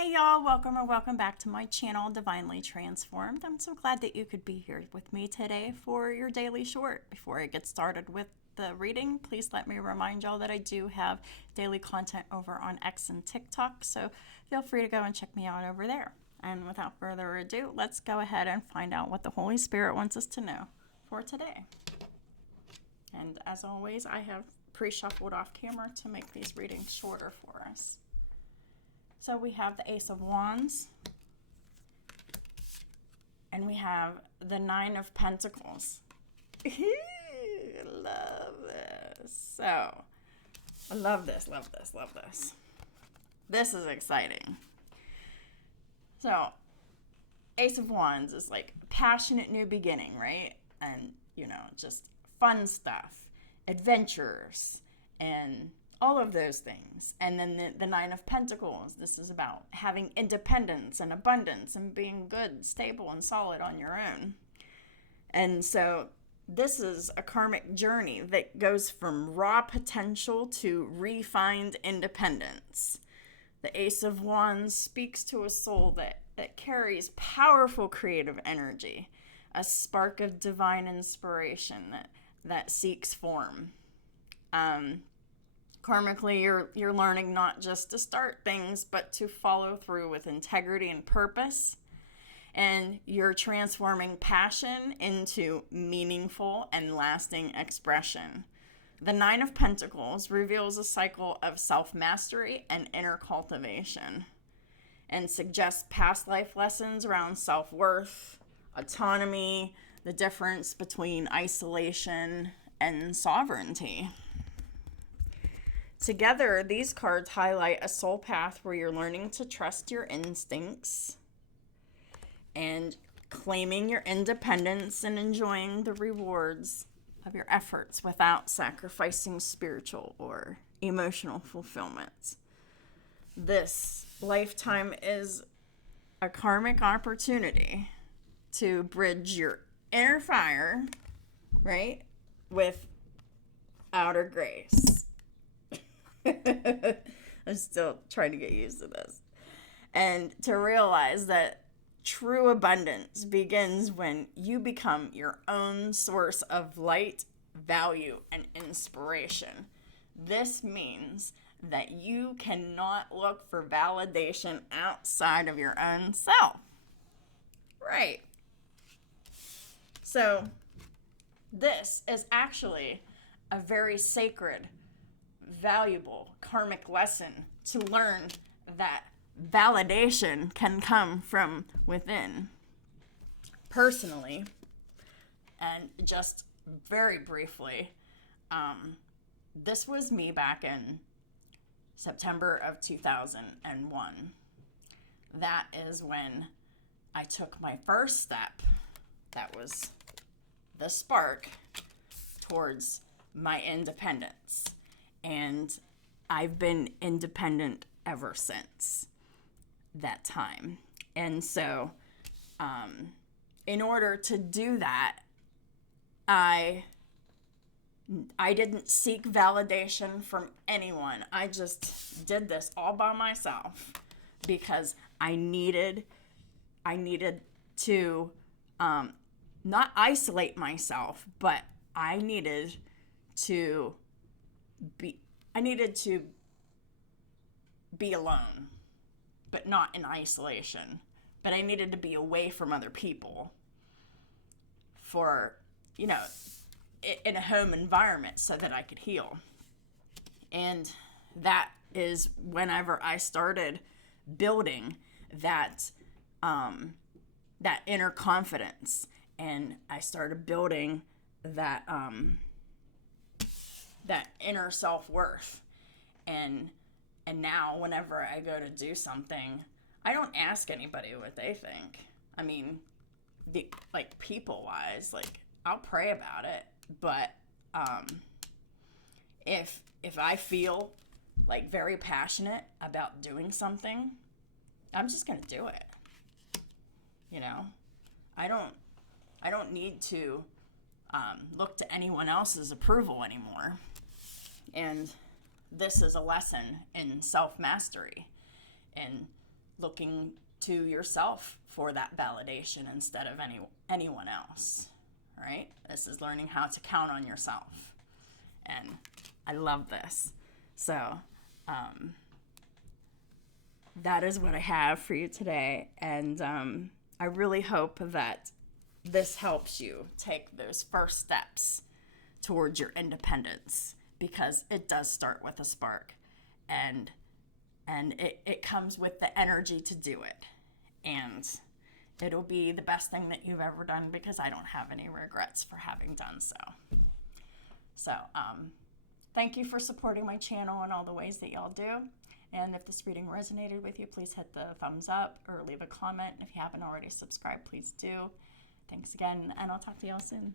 Hey y'all, welcome or welcome back to my channel, Divinely Transformed. I'm so glad that you could be here with me today for your daily short. Before I get started with the reading, please let me remind y'all that I do have daily content over on X and TikTok, so feel free to go and check me out over there. And without further ado, let's go ahead and find out what the Holy Spirit wants us to know for today. And as always, I have pre-shuffled off camera to make these readings shorter for us. So we have the Ace of Wands, and we have the Nine of Pentacles. I love this. So, I love this. This is exciting. So, Ace of Wands is like passionate new beginning, right? And, just fun stuff, adventures, and all of those things. And then the Nine of Pentacles, this is about having independence and abundance and being good, stable, and solid on your own. And so this is a karmic journey that goes from raw potential to refined independence. The Ace of Wands speaks to a soul that carries powerful creative energy, a spark of divine inspiration that seeks form. Karmically, you're learning not just to start things, but to follow through with integrity and purpose. And you're transforming passion into meaningful and lasting expression. The Nine of Pentacles reveals a cycle of self-mastery and inner cultivation, and suggests past life lessons around self-worth, autonomy, the difference between isolation and sovereignty. Together, these cards highlight a soul path where you're learning to trust your instincts and claiming your independence and enjoying the rewards of your efforts without sacrificing spiritual or emotional fulfillment. This lifetime is a karmic opportunity to bridge your inner fire, right, with outer grace. I'm still trying to get used to this. And to realize that true abundance begins when you become your own source of light, value, and inspiration. This means that you cannot look for validation outside of your own self. Right. So, this is actually a very sacred, valuable karmic lesson to learn that validation can come from within. Personally, and just very briefly, this was me back in September of 2001. That is when I took my first step. That was the spark towards my independence. And I've been independent ever since that time. And so, in order to do that, I didn't seek validation from anyone. I just did this all by myself because I needed to not isolate myself, but I needed to be alone, but not in isolation. But I needed to be away from other people for, in a home environment so that I could heal. And that is whenever I started building that inner confidence, and I started building that inner self-worth. And now whenever I go to do something, I don't ask anybody what they think. I mean, people-wise, I'll pray about it, but if I feel very passionate about doing something, I'm just gonna do it. I don't need to look to anyone else's approval anymore. And this is a lesson in self-mastery, and looking to yourself for that validation instead of anyone else, right? This is learning how to count on yourself. And I love this. So that is what I have for you today. And I really hope that this helps you take those first steps towards your independence, because it does start with a spark, and it comes with the energy to do it, and it'll be the best thing that you've ever done, because I don't have any regrets for having done so. So thank you for supporting my channel in all the ways that y'all do. And if this reading resonated with you, please hit the thumbs up or leave a comment. If you haven't already subscribed, please do. Thanks again, and I'll talk to y'all soon.